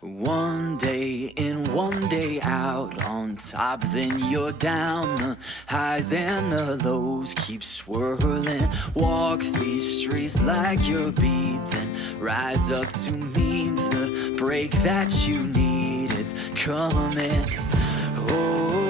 One day in, one day out, on top then you're down. The highs and the lows keep swirling. Walk these streets like you're beat, then rise up to meet the break that you need. It's coming, just oh.